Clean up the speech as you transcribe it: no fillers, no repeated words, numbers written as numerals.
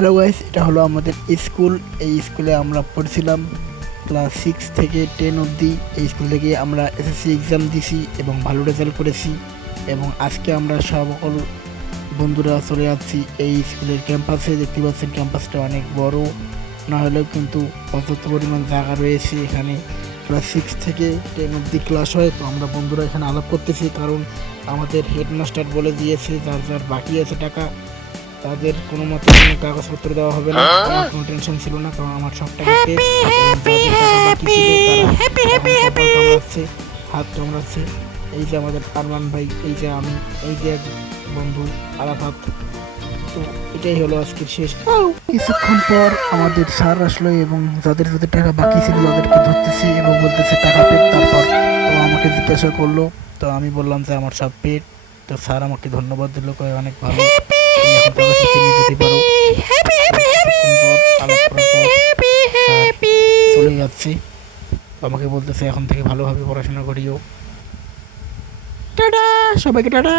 Hello guys, এটা হলো আমাদের স্কুল। এই স্কুলে আমরা পড়ছিলাম ক্লাস 6 থেকে 10 অবধি। এই স্কুল থেকে আমরা এসএসসি এক্সাম দিছি এবং ভালো রেজাল্ট করেছি। এবং আজকে আমরা সকল বন্ধুরা চলে যাচ্ছি এই স্কুলের ক্যাম্পাসে। দেখতে পাচ্ছেন ক্যাম্পাসটা অনেক বড়, না হলেও কিন্তু পর্যাপ্ত পরিমাণ জায়গা রয়েছে। এখানে ক্লাস 6 থেকে 10 অবধি ক্লাস হয়। তো আমরা বন্ধুরা এখানে আলাপ করতেছি, কারণ আমাদের হেডমাস্টার বলে দিয়েছে যার যার বাকি আছে টাকা তাদের কোনো মতে কোনো কাগজপত্র দেওয়া হবে না। আমার কোনো টেনশন ছিল না, কারণ আমার সব টাকা পেড। হাত কামড়াচ্ছে। এই যে আমাদের আরমান ভাই, এই যে আমি, এই যে এক বন্ধু আরাফাত। তো এটাই হলো আজকের শেষ। কিছুক্ষণ পর আমাদের স্যার আসলো এবং যাদের যাদের টাকা বাকি ছিল তাদেরকে ধরতেছে এবং বলতেছে টাকা পেড। তারপর তো আমাকে জিজ্ঞাসা করলো, তো আমি বললাম যে আমার সব পেড। তো স্যার আমাকে ধন্যবাদ দিল, কয়ে অনেক ভালো, তুমি এখন কাগজপত্র নিয়ে যেতে পারো। চলে যাচ্ছে, আমাকে বলতেছে এখন থেকে ভালোভাবে পড়াশোনা করিও। টাটা সবাইকে, টাটা।